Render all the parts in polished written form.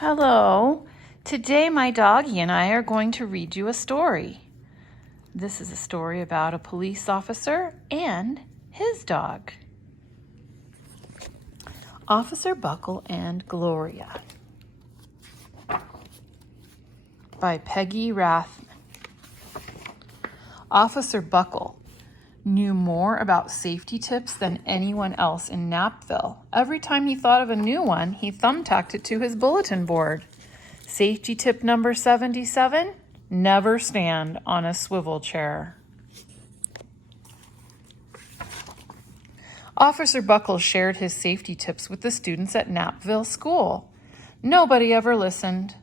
Hello. Today my doggie and I are going to read you a story. This is a story about a police officer and his dog. Officer Buckle and Gloria by Peggy Rathmann. Officer Buckle knew more about safety tips than anyone else in Knappville. Every time he thought of a new one, he thumbtacked it to his bulletin board. Safety tip number 77, never stand on a swivel chair. Officer Buckle shared his safety tips with the students at Knappville School. Nobody ever listened.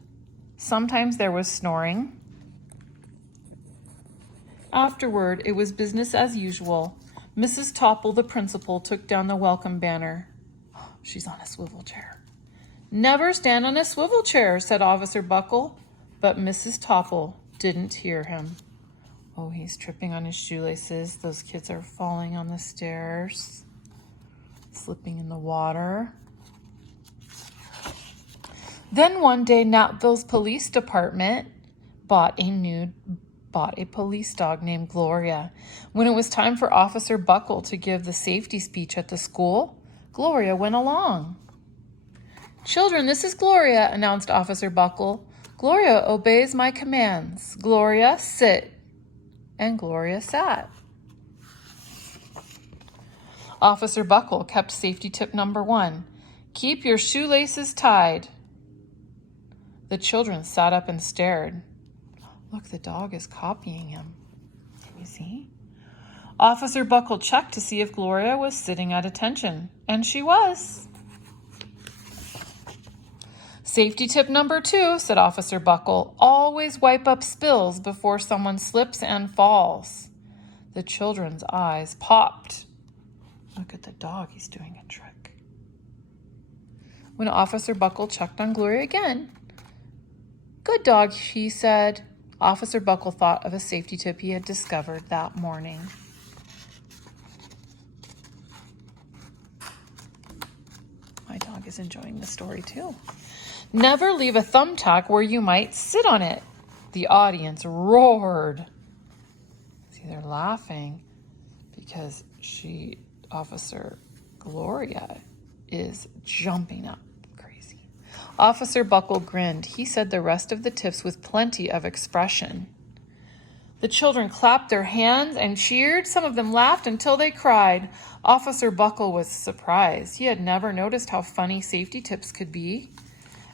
Sometimes there was snoring. Afterward, it was business as usual. Mrs. Topple, the principal, took down the welcome banner. She's on a swivel chair. Never stand on a swivel chair, said Officer Buckle, but Mrs. Topple didn't hear him. Oh, he's tripping on his shoelaces. Those kids are falling on the stairs, slipping in the water. Then one day, Knappville's police department bought a police dog named Gloria. When it was time for Officer Buckle to give the safety speech at the school, Gloria went along. Children, this is Gloria, announced Officer Buckle. Gloria obeys my commands. Gloria, sit. And Gloria sat. Officer Buckle kept safety tip number 1. Keep your shoelaces tied. The children sat up and stared. Look, the dog is copying him. Can you see? Officer Buckle checked to see if Gloria was sitting at attention, and she was. Safety tip number 2, said Officer Buckle, always wipe up spills before someone slips and falls. The children's eyes popped. Look at the dog, he's doing a trick. When Officer Buckle checked on Gloria again, good dog, he said. Officer Buckle thought of a safety tip he had discovered that morning. My dog is enjoying the story too. Never leave a thumbtack where you might sit on it. The audience roared. See, they're laughing because Officer Gloria, is jumping up. Officer Buckle grinned. He said the rest of the tips with plenty of expression. The children clapped their hands and cheered. Some of them laughed until they cried. Officer Buckle was surprised. He had never noticed how funny safety tips could be.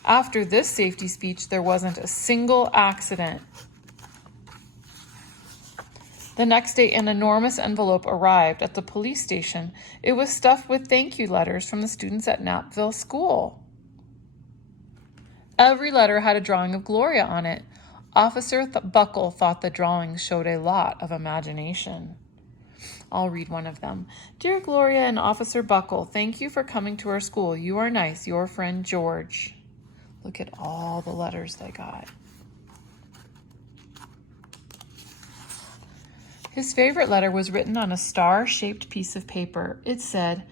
After this safety speech, there wasn't a single accident. The next day, an enormous envelope arrived at the police station. It was stuffed with thank you letters from the students at Knappville School. Every letter had a drawing of Gloria on it. Officer Buckle thought the drawings showed a lot of imagination. I'll read one of them. Dear Gloria and Officer Buckle, thank you for coming to our school. You are nice. Your friend George. Look at all the letters they got. His favorite letter was written on a star-shaped piece of paper. It said,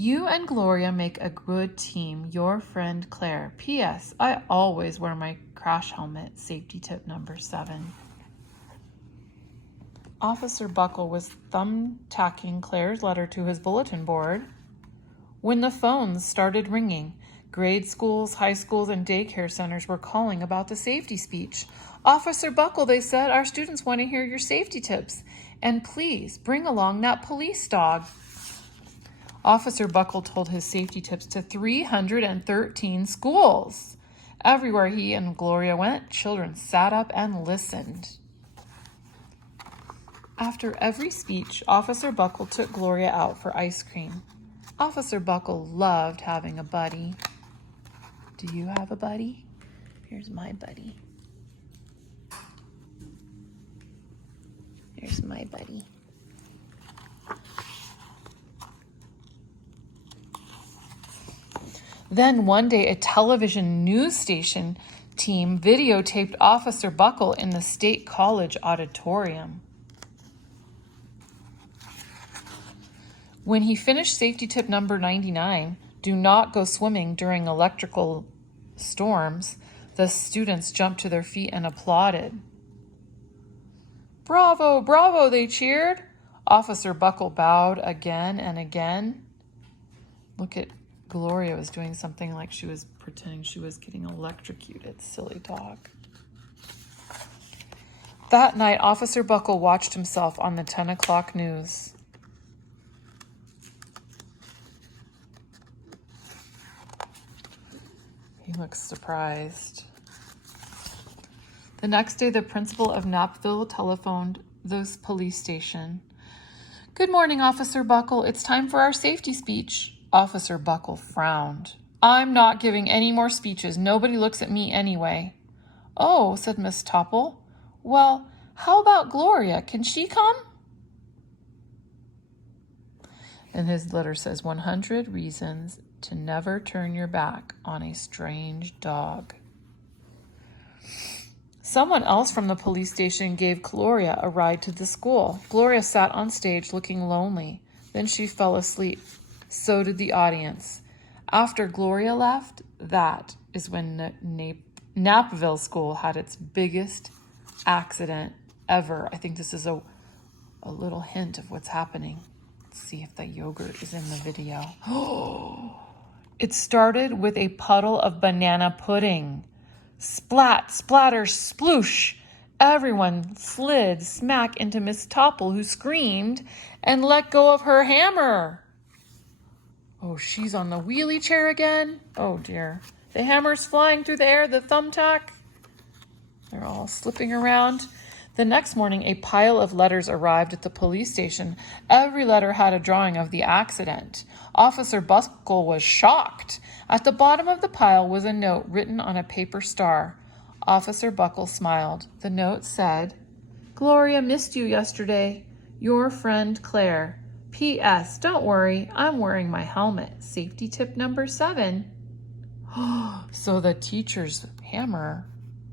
you and Gloria make a good team. Your friend Claire. P.S. I always wear my crash helmet. Safety tip number 7. Officer Buckle was thumbtacking Claire's letter to his bulletin board when the phones started ringing. Grade schools, high schools, and daycare centers were calling about the safety speech. Officer Buckle, they said, our students want to hear your safety tips. And please bring along that police dog. Officer Buckle told his safety tips to 313 schools. Everywhere he and Gloria went, children sat up and listened. After every speech, Officer Buckle took Gloria out for ice cream. Officer Buckle loved having a buddy. Do you have a buddy? Here's my buddy. Here's my buddy. Then one day, a television news station team videotaped Officer Buckle in the State College auditorium. When he finished safety tip number 99, do not go swimming during electrical storms, the students jumped to their feet and applauded. "Bravo, bravo," they cheered. Officer Buckle bowed again and again. Look at Gloria was doing something like she was pretending she was getting electrocuted. Silly dog. That night, Officer Buckle watched himself on the 10 o'clock news. He looks surprised. The next day, the principal of Knappville telephoned the police station. "Good morning, Officer Buckle. It's time for our safety speech." Officer Buckle frowned. "I'm not giving any more speeches. Nobody looks at me anyway." "Oh," said Miss Topple. "Well, how about Gloria? Can she come?" And his letter says 100 reasons to never turn your back on a strange dog. Someone else from the police station gave Gloria a ride to the school. Gloria sat on stage looking lonely. Then she fell asleep. So did the audience. After Gloria left, that is when Knappville School had its biggest accident ever. I think this is a little hint of what's happening. Let's see if the yogurt is in the video. It started with a puddle of banana pudding. Splat, splatter, sploosh. Everyone slid smack into Miss Topple, who screamed and let go of her hammer. Oh, she's on the wheelie chair again. Oh, dear. The hammer's flying through the air, the thumbtack. They're all slipping around. The next morning, a pile of letters arrived at the police station. Every letter had a drawing of the accident. Officer Buckle was shocked. At the bottom of the pile was a note written on a paper star. Officer Buckle smiled. The note said, "Gloria missed you yesterday. Your friend Claire. P.S. Don't worry, I'm wearing my helmet. Safety tip number 7. So the teacher's hammer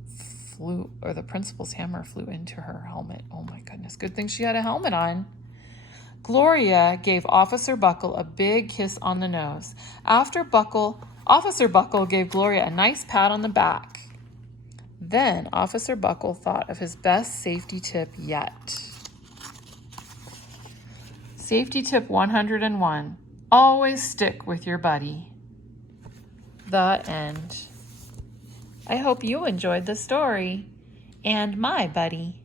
flew, or the principal's hammer flew into her helmet. Oh my goodness, good thing she had a helmet on. Gloria gave Officer Buckle a big kiss on the nose. Officer Buckle gave Gloria a nice pat on the back. Then Officer Buckle thought of his best safety tip yet. Safety tip 101. Always stick with your buddy. The end. I hope you enjoyed the story and my buddy.